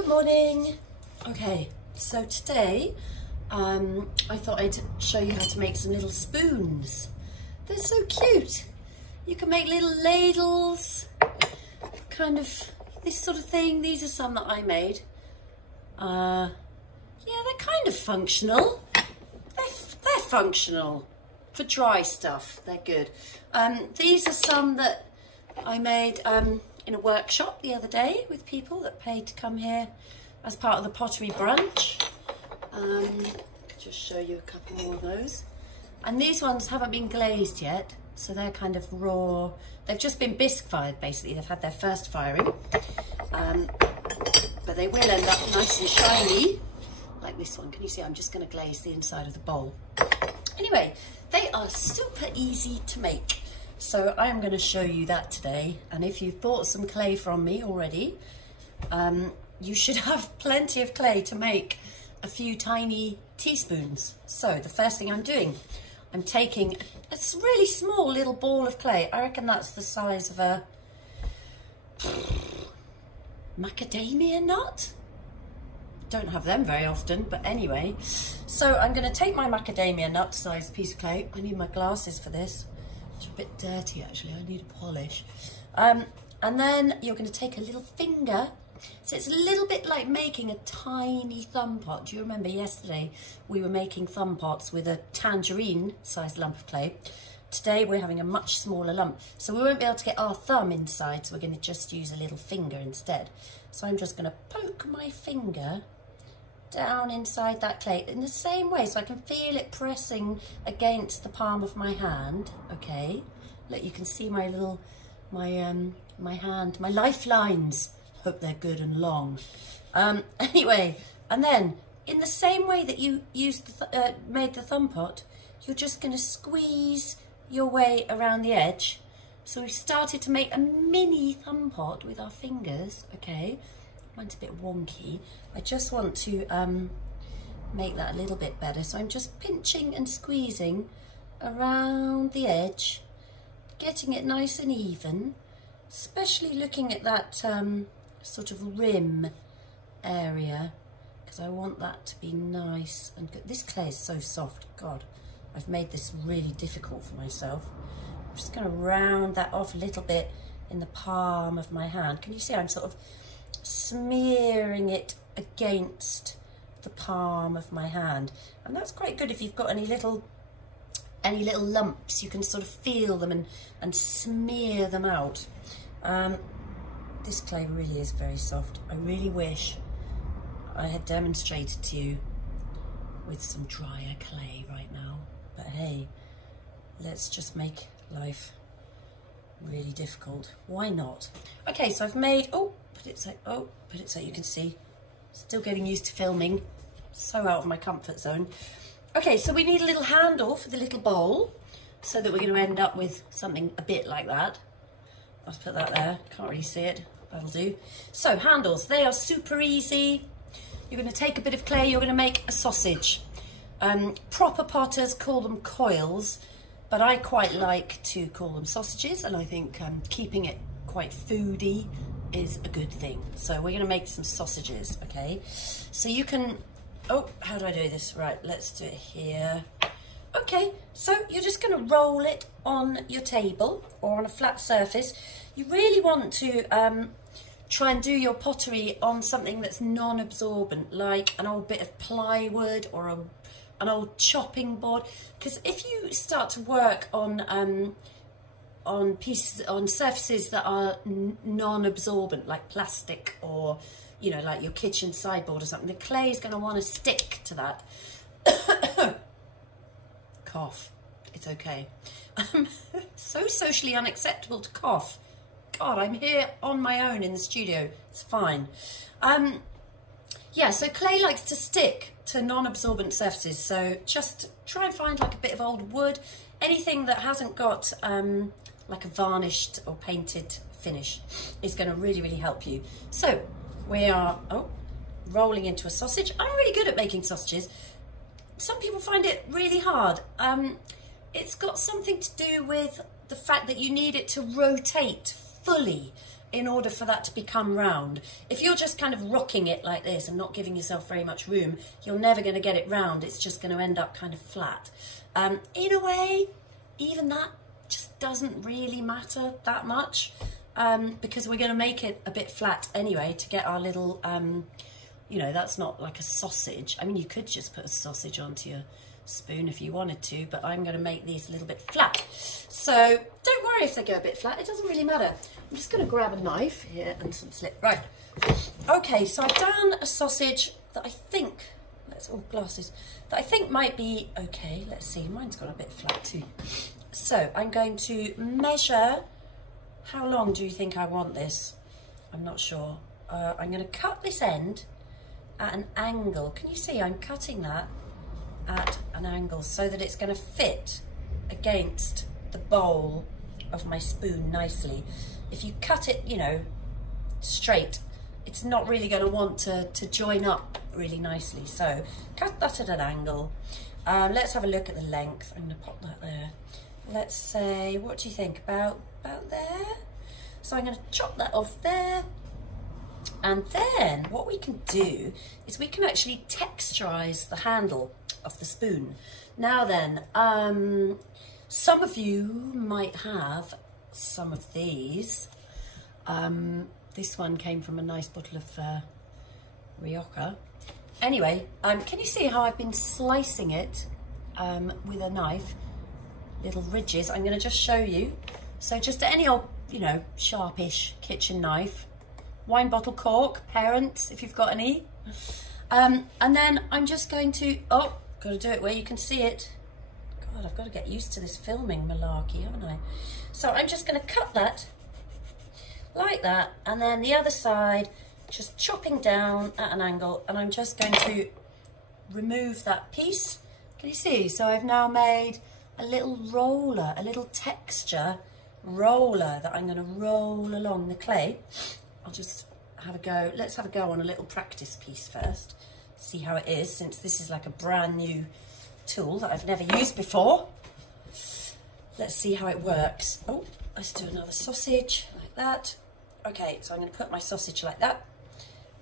Good morning. Okay, so today I thought I'd show you how to make some little spoons. They're so cute. You can make little ladles, kind of this sort of thing. These are some that I made. Yeah, they're kind of functional. They're functional for dry stuff. They're good. These are some that I made in a workshop the other day with people that paid to come here as part of the pottery brunch. Just show you a couple more of those. And these ones haven't been glazed yet, so they're kind of raw. They've just been bisque fired, basically. They've had their first firing. But they will end up nice and shiny, like this one. Can you see? I'm just going to glaze the inside of the bowl. Anyway, they are super easy to make. So I'm going to show you that today. And if you've bought some clay from me already, you should have plenty of clay to make a few tiny teaspoons. So the first thing I'm doing, I'm taking a really small little ball of clay. I reckon that's the size of a macadamia nut. Don't have them very often, but anyway. So I'm going to take my macadamia nut sized piece of clay. I need my glasses for this. It's a bit dirty actually, I need a polish. And then you're going to take a little finger. So it's a little bit like making a tiny thumb pot. Do you remember yesterday we were making thumb pots with a tangerine sized lump of clay? Today we're having a much smaller lump. So we won't be able to get our thumb inside, so we're going to just use a little finger instead. So I'm just going to poke my finger down inside that clay in the same way, so I can feel it pressing against the palm of my hand. Okay, look, you can see my little my hand, my lifelines. Hope they're good and long. Anyway, and then in the same way that you used made the thumb pot, you're just going to squeeze your way around the edge. So we've started to make a mini thumb pot with our fingers. Okay, mine's a bit wonky. I just want to make that a little bit better. So I'm just pinching and squeezing around the edge, getting it nice and even, especially looking at that sort of rim area, because I want that to be nice and good. This clay is so soft. God, I've made this really difficult for myself. I'm just going to round that off a little bit in the palm of my hand. Can you see I'm sort of smearing it against the palm of my hand? And that's quite good if you've got any little lumps. You can sort of feel them and smear them out. This clay really is very soft. I really wish I had demonstrated to you with some drier clay right now, but hey, let's just make life really difficult. Why not? Okay, so I've made, put it so you can see. Still getting used to filming, so out of my comfort zone. Okay, so we need a little handle for the little bowl, so that we're going to end up with something a bit like that. I'll put that there, can't really see it, that'll do. So handles, they are super easy. You're going to take a bit of clay, you're going to make a sausage. Proper potters call them coils, but I quite like to call them sausages, and I think keeping it quite foody is a good thing. So we're going to make some sausages, okay? So you can, how do I do this? Right, let's do it here. Okay, so you're just going to roll it on your table or on a flat surface. You really want to try and do your pottery on something that's non-absorbent, like an old bit of plywood or an old chopping board. Because if you start to work on surfaces that are non-absorbent, like plastic or, you know, like your kitchen sideboard or something, the clay is going to want to stick to that. Cough. It's okay. So socially unacceptable to cough. God, I'm here on my own in the studio. It's fine. Yeah, so clay likes to stick to non-absorbent surfaces. So just try and find like a bit of old wood, anything that hasn't got like a varnished or painted finish is going to really, really help you. So we are rolling into a sausage. I'm really good at making sausages. Some people find it really hard. It's got something to do with the fact that you need it to rotate fully in order for that to become round. If you're just kind of rocking it like this and not giving yourself very much room, you're never going to get it round. It's just going to end up kind of flat. In a way, even that just doesn't really matter that much, because we're going to make it a bit flat anyway to get our little, you know, that's not like a sausage. I mean, you could just put a sausage onto your spoon if you wanted to, but I'm going to make these a little bit flat. So don't worry if they go a bit flat, it doesn't really matter. I'm just going to grab a knife here and some slip. Right. Okay, so I've done a sausage that I think, glasses, that I think might be okay. Let's see, mine's gone a bit flat too. So I'm going to measure, how long do you think I want this? I'm not sure. I'm going to cut this end at an angle. Can you see I'm cutting that at an angle so that it's going to fit against the bowl of my spoon nicely. If you cut it, you know, straight, it's not really going to want to join up really nicely. So cut that at an angle. Let's have a look at the length. I'm going to pop that there. Let's say, what do you think, about there? So I'm going to chop that off there. And then what we can do is we can actually texturize the handle of the spoon. Now then, some of you might have some of these. This one came from a nice bottle of Rioja. Anyway, can you see how I've been slicing it with a knife? Little ridges. I'm going to just show you. So just any old, you know, sharpish kitchen knife. Wine bottle cork, parents, if you've got any. And then I'm just going to, oh, got to do it where you can see it. God, I've got to get used to this filming malarkey, haven't I? So I'm just going to cut that like that, and then the other side, just chopping down at an angle, and I'm just going to remove that piece. Can you see? So I've now made a little roller, a little texture roller that I'm going to roll along the clay. I'll just have a go. Let's have a go on a little practice piece first. See how it is, since this is like a brand new tool that I've never used before. Let's see how it works. Oh, let's do another sausage like that. Okay, so I'm going to put my sausage like that,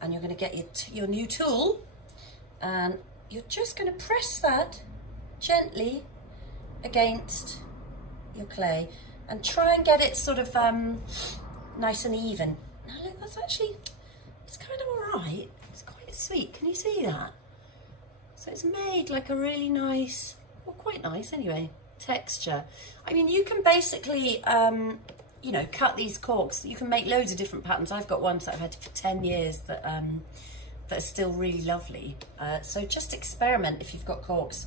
and you're going to get your new tool, and you're just going to press that gently against your clay and try and get it sort of nice and even. Now look, that's actually, it's kind of all right. It's quite sweet. Can you see that? So it's made like a really nice, well, quite nice anyway, texture. I mean, you can basically, you know, cut these corks. You can make loads of different patterns. I've got ones that I've had for 10 years that that are still really lovely. So just experiment if you've got corks.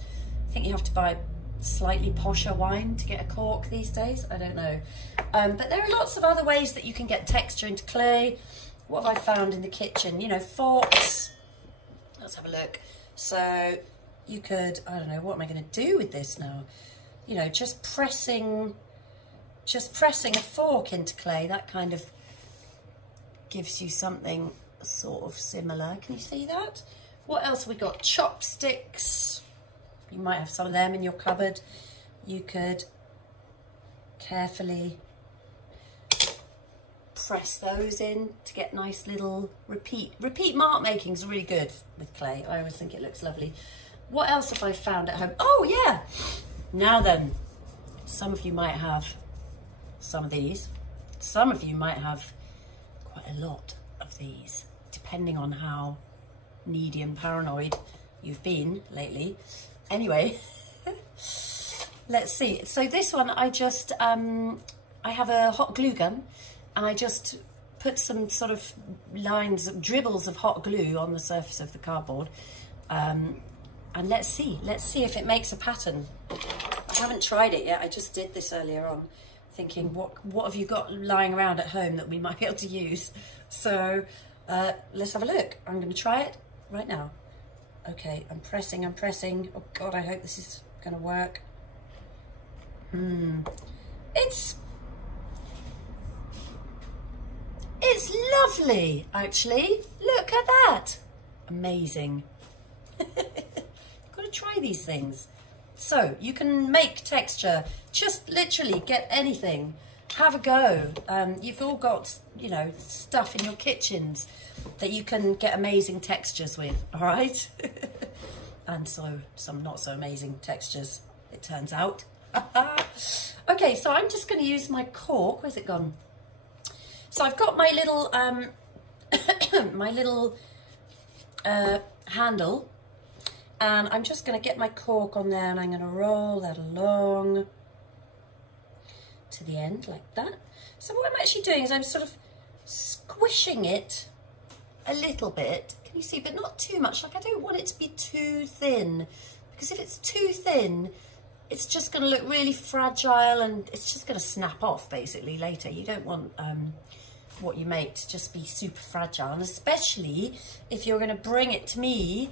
I think you have to buy slightly posher wine to get a cork these days. I don't know. But there are lots of other ways that you can get texture into clay. What have I found in the kitchen? You know, forks. Let's have a look. So you could, I don't know, what am I going to do with this now? You know, just pressing a fork into clay, that kind of gives you something sort of similar. Can you see that? What else have we got? Chopsticks. You might have some of them in your cupboard. You could carefully press those in to get nice little repeat mark making is really good with clay. I always think it looks lovely. What else have I found at home? Oh yeah, now then, some of you might have some of these. Some of you might have quite a lot of these, depending on how needy and paranoid you've been lately. Anyway, let's see. So this one, I just, I have a hot glue gun, and I just put some sort of dribbles of hot glue on the surface of the cardboard. And let's see if it makes a pattern. I haven't tried it yet. I just did this earlier on, thinking what have you got lying around at home that we might be able to use? So let's have a look. I'm going to try it right now. Okay, I'm pressing. Oh God, I hope this is going to work. It's lovely, actually. Look at that. Amazing. You've got to try these things. So you can make texture, just literally get anything. Have a go. You've all got you know, stuff in your kitchens that you can get amazing textures with, all right? And so some not so amazing textures, it turns out. Okay, so I'm just going to use my cork. Where's it gone? So I've got my little my little handle, and I'm just going to get my cork on there, and I'm going to roll that along to the end like that. So what I'm actually doing is I'm sort of squishing it a little bit. Can you see? But not too much. Like, I don't want it to be too thin, because if it's too thin, it's just going to look really fragile and it's just going to snap off basically later. You don't want what you make to just be super fragile, and especially if you're going to bring it to me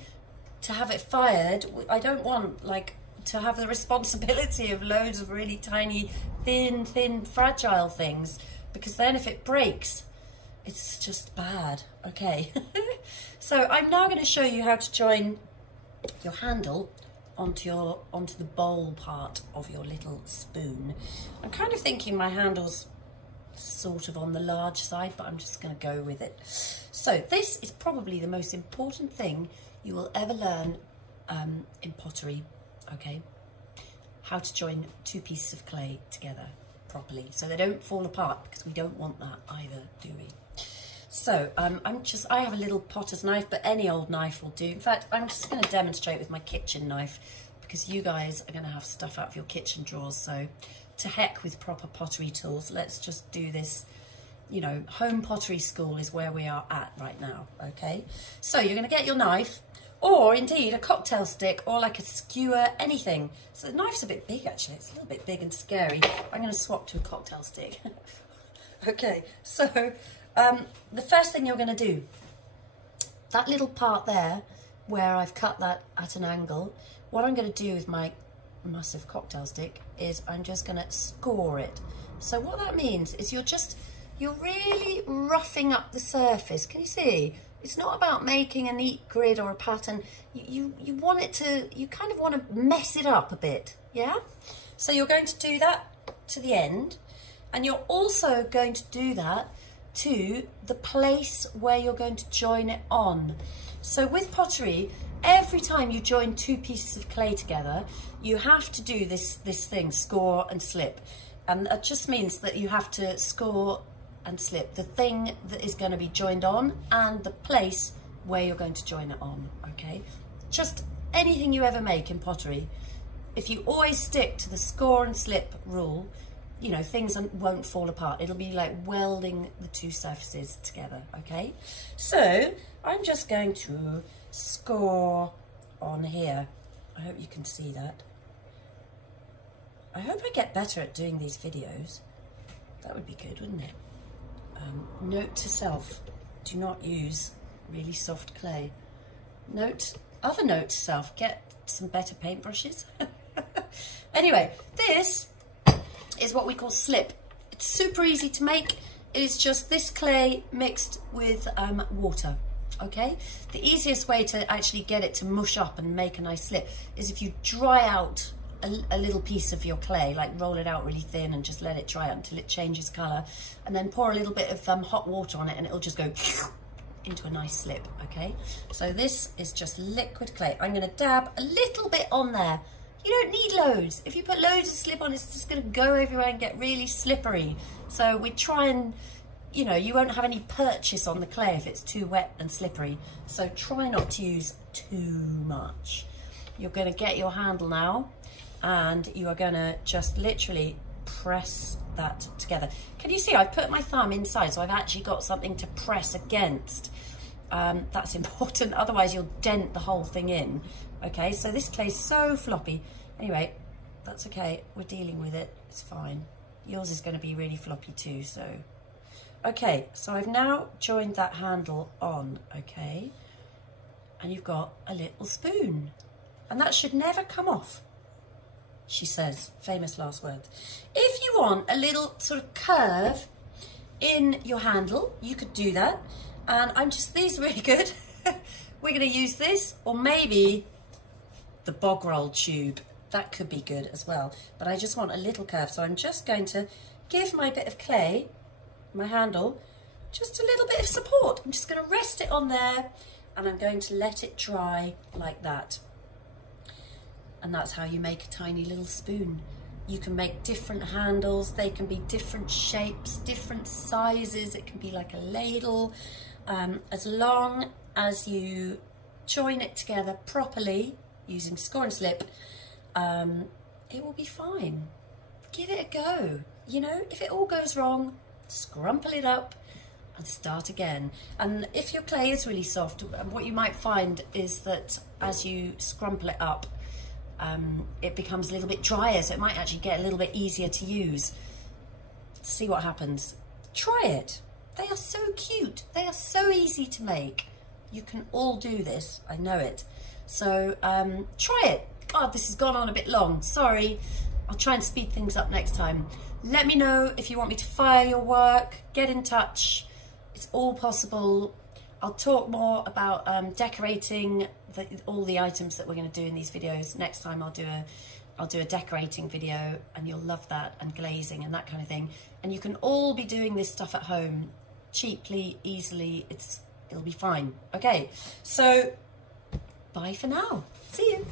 to have it fired. I don't want like to have the responsibility of loads of really tiny, thin, fragile things, because then if it breaks, it's just bad. Okay. So I'm now going to show you how to join your handle onto the bowl part of your little spoon. I'm kind of thinking my handle's sort of on the large side, but I'm just going to go with it. So this is probably the most important thing you will ever learn in pottery, okay? How to join two pieces of clay together properly so they don't fall apart, because we don't want that either, do we? So I have a little potter's knife, but any old knife will do. In fact, I'm just going to demonstrate with my kitchen knife, because you guys are going to have stuff out of your kitchen drawers. So to heck with proper pottery tools. Let's just do this. You know, home pottery school is where we are at right now, okay? So you're going to get your knife, or indeed a cocktail stick, or like a skewer, anything. So the knife's a bit big, actually. It's a little bit big and scary. I'm going to swap to a cocktail stick. Okay, so the first thing you're going to do, that little part there where I've cut that at an angle, what I'm going to do with my massive cocktail stick is I'm just going to score it. So what that means is you're really roughing up the surface. Can you see? It's not about making a neat grid or a pattern. You want it to, you kind of want to mess it up a bit, yeah? So you're going to do that to the end, and you're also going to do that to the place where you're going to join it on. So with pottery, every time you join two pieces of clay together, you have to do this thing, score and slip. And that just means that you have to score and slip the thing that is going to be joined on and the place where you're going to join it on, okay? Just anything you ever make in pottery, if you always stick to the score and slip rule, you know, things won't fall apart. It'll be like welding the two surfaces together, okay? So I'm just going to score on here. I hope you can see that. I hope I get better at doing these videos. That would be good, wouldn't it? Note to self, do not use really soft clay. Other note to self, get some better paintbrushes. Anyway, this is what we call slip. It's super easy to make. It is just this clay mixed with water, okay? The easiest way to actually get it to mush up and make a nice slip is if you dry out a little piece of your clay, like roll it out really thin and just let it dry out until it changes colour, and then pour a little bit of hot water on it and it'll just go into a nice slip, okay? So this is just liquid clay. I'm going to dab a little bit on there. You don't need loads. If you put loads of slip on, it's just going to go everywhere and get really slippery. So we try and, you know, you won't have any purchase on the clay if it's too wet and slippery. So try not to use too much. You're going to get your handle now, and you are going to just literally press that together. Can you see I've put my thumb inside, so I've actually got something to press against. That's important, otherwise you'll dent the whole thing in. Okay, so this clay's so floppy. Anyway, that's okay, we're dealing with it, it's fine. Yours is going to be really floppy too, so. Okay, so I've now joined that handle on, okay? And you've got a little spoon. And that should never come off, she says, famous last words. If you want a little sort of curve in your handle, you could do that. And these are really good. We're going to use this, or maybe the bog roll tube. That could be good as well. But I just want a little curve. So I'm just going to give my bit of clay, my handle, just a little bit of support. I'm just going to rest it on there and I'm going to let it dry like that. And that's how you make a tiny little spoon. You can make different handles, they can be different shapes, different sizes, it can be like a ladle. As long as you join it together properly using score and slip, it will be fine. Give it a go. You know, if it all goes wrong, scrumple it up and start again. And if your clay is really soft, what you might find is that as you scrumple it up, it becomes a little bit drier, so it might actually get a little bit easier to use. See what happens. Try it. They are so cute. They are so easy to make. You can all do this, I know it. So try it. God, this has gone on a bit long. Sorry. I'll try and speed things up next time. Let me know if you want me to fire your work. Get in touch. It's all possible. I'll talk more about decorating all the items that we're going to do in these videos. Next time I'll do a decorating video, and you'll love that, and glazing and that kind of thing. And you can all be doing this stuff at home cheaply, easily. It'll be fine. Okay, so bye for now. See you.